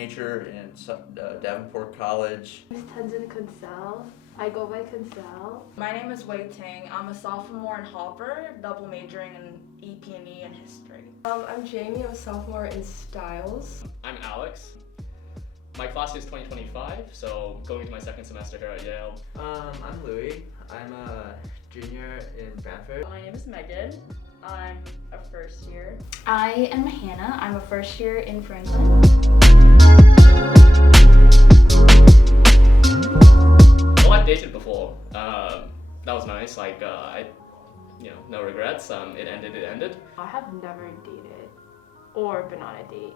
major in Davenport College. My name's Tenzin Kunsel. I go by Kunsel. My name is Wei Ting. I'm a sophomore in Hopper, double majoring in EP&E and history. I'm Jamie. I'm a sophomore in Styles. I'm Alex. My class is 2025, so going into my second semester here at Yale. I'm Louis. I'm a junior in Brantford. My name is Megan. I'm a first year. I am Hannah. I'm a first year in Franklin. Well, I've dated before. That was nice. No regrets. It ended. I have never dated or been on a date.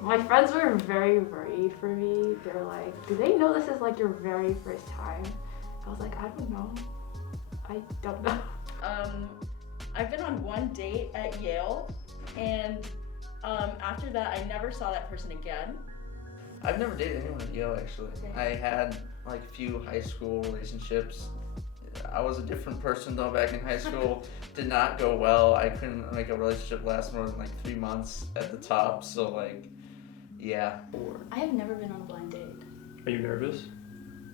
My friends were very worried for me. They're like, do they know this is like your very first time? I was like, I don't know. I don't know. I've been on one date at Yale, and after that, I never saw that person again. I've never dated anyone at Yale, actually. Okay. I had like a few high school relationships. I was a different person though back in high school. Did not go well. I couldn't make a relationship last more than like 3 months at the top. So like, yeah. I have never been on a blind date. Are you nervous?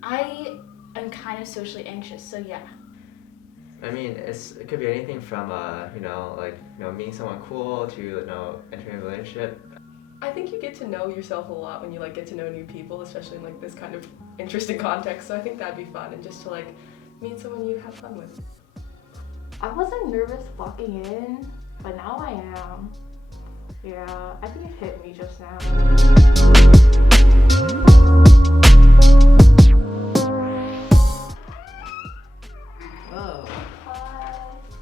I am kind of socially anxious, so yeah. I mean, it could be anything from meeting someone cool to entering a relationship. I think you get to know yourself a lot when you get to know new people, especially in this kind of interesting context. So I think that'd be fun, and just to meet someone you have fun with. I wasn't nervous walking in, but now I am. Yeah, I think it hit me just now. Oh, Hi.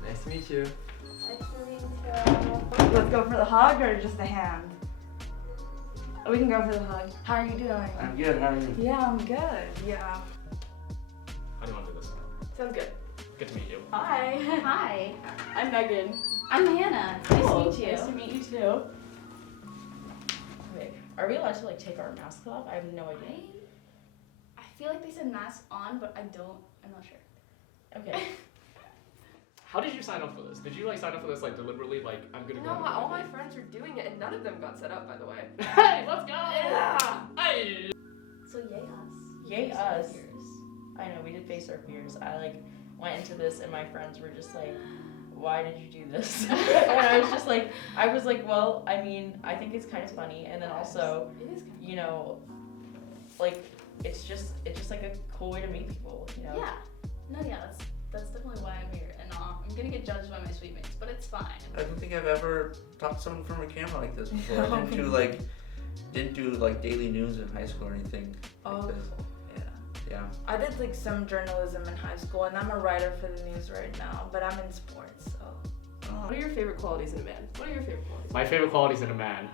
nice to meet you. Nice to meet you. Let's go for the hug or just a hand? We can go for the hug. How are you doing? I'm good. How are you? Yeah, I'm good. Yeah. How do you want to do this? Sounds good. Good to meet you. Hi. Hi. I'm Megan. I'm Hannah. Nice Cool. to meet you. Nice to meet you too. Wait, are we allowed to take our masks off? I have no idea. I feel like they said mask on, but I'm not sure. Okay. How did you sign up for this? Did you sign up for this deliberately? I'm gonna go. No, all my friends were doing it, and none of them got set up, by the way. Hey, let's go! Yeah. Hey! So yay us. Yay Face our us. fears. I know, we did face our fears. I went into this and my friends were just like, why did you do this? And I was just like, well, I mean, I think it's kind of funny, and then also, It is kind it's just a cool way to meet people, Yeah. No, yeah, that's definitely why I'm here. And I'm gonna get judged by my sweet mates, but it's fine. I don't think I've ever talked to someone from a camera like this before. I didn't do daily news in high school or anything like this. Yeah. I did some journalism in high school, and I'm a writer for the news right now, but I'm in sports, so. What are your favorite qualities in a man? What are your favorite qualities? My favorite qualities in a man.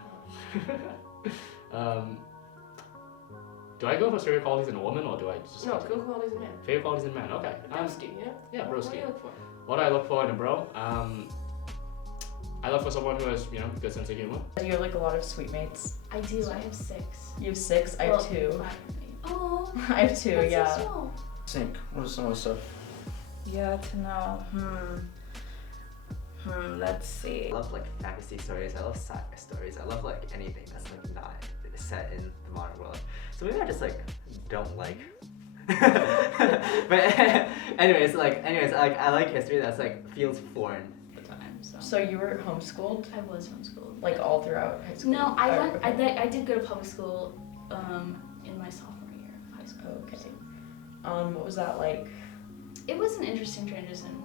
Do I go for favorite qualities in a woman, or do I just... No, good qualities in a man. Favorite qualities in a man, okay. Broski, yeah? Yeah, What broski. do you look for? What do I look for in a bro? I look for someone who has, good sense of humor. Do you have a lot of sweet mates? I do. I have 6. You have 6? I have 2. Oh. I have 2, That's yeah. so small. Think. What is some of the stuff? Yeah, to know. Let's see. I love fantasy stories. I love sci-fi stories. I love anything that's not set in the modern world. So maybe I just don't like. But anyways, I like history that's feels foreign at the time. So you were homeschooled? I was homeschooled. All throughout high school? No, I went. Okay. I did go to public school in my sophomore year of high school. Okay. What was that like? It was an interesting transition.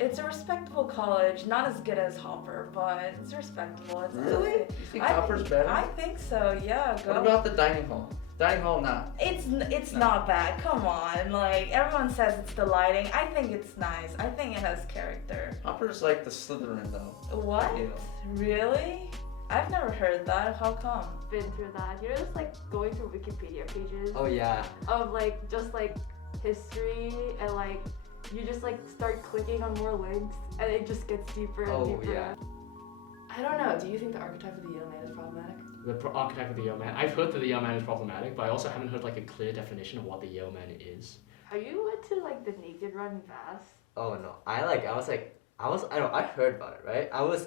It's a respectable college, not as good as Hopper, but it's respectable. Really? You think I Hopper's better? I think so. Yeah. Go. What about the dining hall? Dining hall, not. It's No. not bad. Come on, everyone says it's the lighting. I think it's nice. I think it has character. Hopper's like the Slytherin though. What? Yeah. Really? I've never heard that. How come? Been through that. You're just going through Wikipedia pages Oh yeah. of just history, and you just start clicking on more links, and it just gets deeper and Oh deeper. yeah. I don't know. Do you think the archetype of the Yale man is problematic? The archetype of the Yale man. I've heard that the Yale man is problematic, but I also haven't heard a clear definition of what the Yale man is. Have you went to the naked run fast? Oh no. I heard about it, right? I was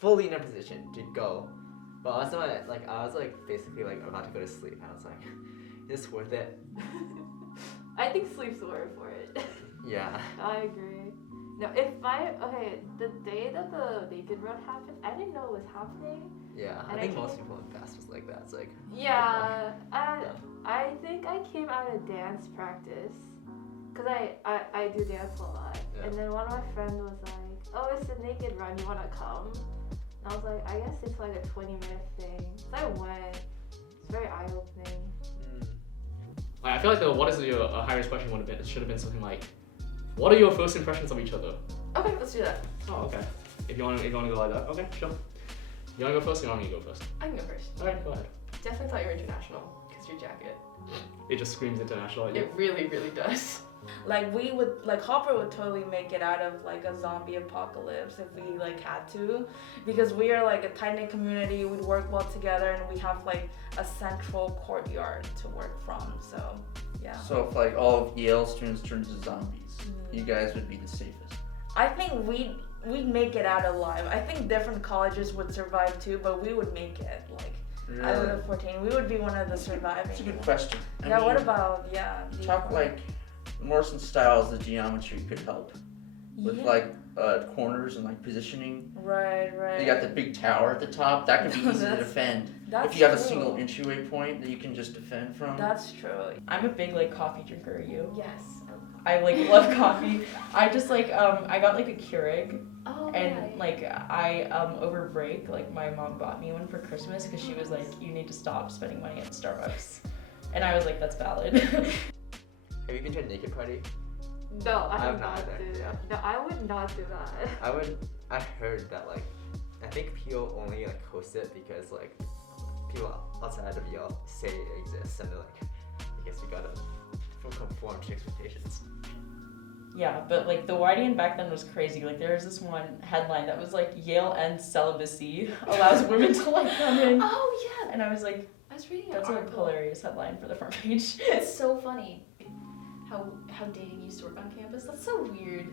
fully in a position to go But also, I was like basically like about to go to sleep, and I was like, is this worth it? I think sleep's the word for it. Yeah. I agree. No, the day that the naked run happened, I didn't know it was happening. Yeah, And I think I most came- people in fast was like that. It's like, Yeah, I think I came out of dance practice, cause I do dance a lot, Yeah. and then one of my friends was like, "Oh, it's the naked run. You wanna come?" And I was like, "I guess it's like a 20-minute thing." So I went. It's very eye-opening. I feel like what is your highest question would have been? It should have been something like, what are your first impressions of each other? Okay, let's do that. Oh, okay. If you want to go like that, okay, sure. You want to go first, or you want me to go first? I can go first. Okay, go ahead. Definitely thought you were international, because your jacket. It just screams international. Yeah. It really, really does. Like we would, like Hopper would totally make it out of like a zombie apocalypse if we like had to, because we are like a tight-knit community, we'd work well together, and we have like a central courtyard to work from, so yeah. So if like all of Yale students turned into zombies, you guys would be the safest. I think we'd make it out alive. I think different colleges would survive too, but we would make it, like out of the 14, we would be one of the surviving. That's a good question. I Yeah, mean, what about, the talk like Morrison styles, the geometry could help with like corners and like positioning. Right. You got the big tower at the top. That could be easy to That's- defend. That's If you have a true. single entryway point that you can just defend from. That's true. I'm a big like coffee drinker. You? Yes. I like love coffee. I just like I got like a Keurig, Oh, and like I over break like my mom bought me one for Christmas because she was like, you need to stop spending money at Starbucks, and I was like, that's valid. Have you been to a naked party? No, I I've would not not either, do yeah. that. No, I would not do that. I heard that like, I think Peel only like hosts it because like people outside of Yale say it exists, and they're like, I guess we gotta conform to expectations. Yeah, but like the YDN back then was crazy. Like there was this one headline that was like Yale ends celibacy, allows women to like come in, Oh yeah. and I was like, I was reading an that's a article. hilarious headline for the front page. It's so funny how dating used to work on campus. That's so weird.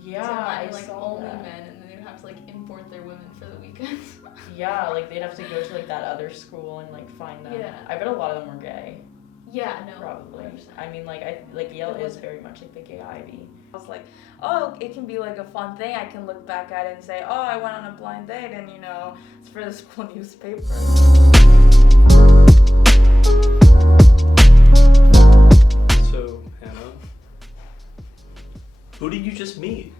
Yeah, to I have, like saw only that. men, and then they'd have to like import their women for the weekends. Yeah, like they'd have to go to like that other school and like find them. Yeah. I bet a lot of them were gay. Yeah, no. Probably. 100%. I mean, like Yale It is wasn't. very much like the gay Ivy. I was like, oh, it can be like a fun thing. I can look back at it and say, oh, I went on a blind date, and you know, it's for the school newspaper. So, Hannah, who did you just meet?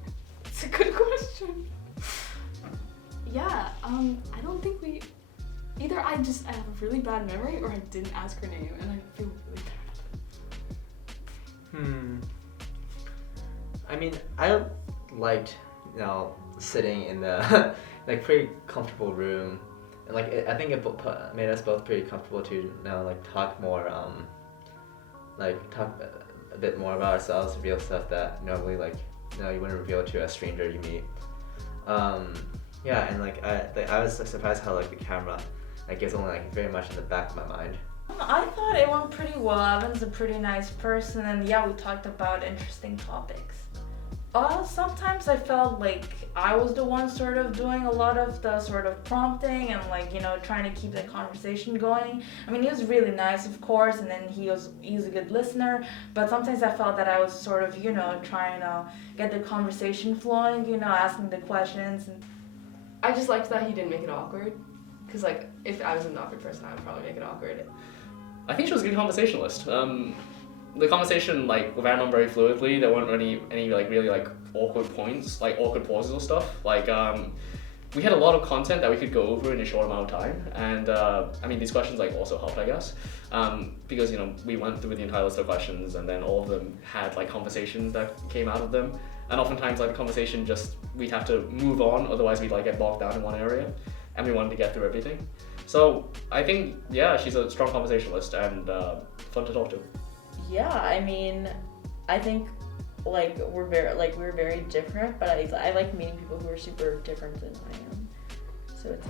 It's a good question. Yeah, I don't think we. Either I have a really bad memory, or I didn't ask her name, and I feel really bad. I mean, I liked, sitting in the like pretty comfortable room, and like I think it made us both pretty comfortable to talk more, talk a bit more about ourselves, reveal stuff that normally you wouldn't reveal to a stranger you meet. Yeah, and I was surprised how the camera is only very much in the back of my mind. I thought it went pretty well. Evan's a pretty nice person, and yeah, we talked about interesting topics. Sometimes I felt like I was the one sort of doing a lot of the sort of prompting and trying to keep the conversation going. I mean, he was really nice, of course, and then he's a good listener, but sometimes I felt that I was sort of, trying to get the conversation flowing, asking the questions. And I just liked that he didn't make it awkward. Because, if I was an awkward person, I would probably make it awkward. I think she was a good conversationalist. The conversation went on very fluidly. There weren't any really awkward points, awkward pauses or stuff. We had a lot of content that we could go over in a short amount of time, and these questions also helped, I guess, because we went through the entire list of questions, and then all of them had conversations that came out of them, and oftentimes the conversation we'd have to move on, otherwise we'd get bogged down in one area, and we wanted to get through everything. So I think she's a strong conversationalist and fun to talk to. yeah, I mean, I think we're very different, but I like meeting people who are super different than I am. So it's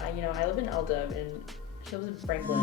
I live in LW and she lives in Franklin.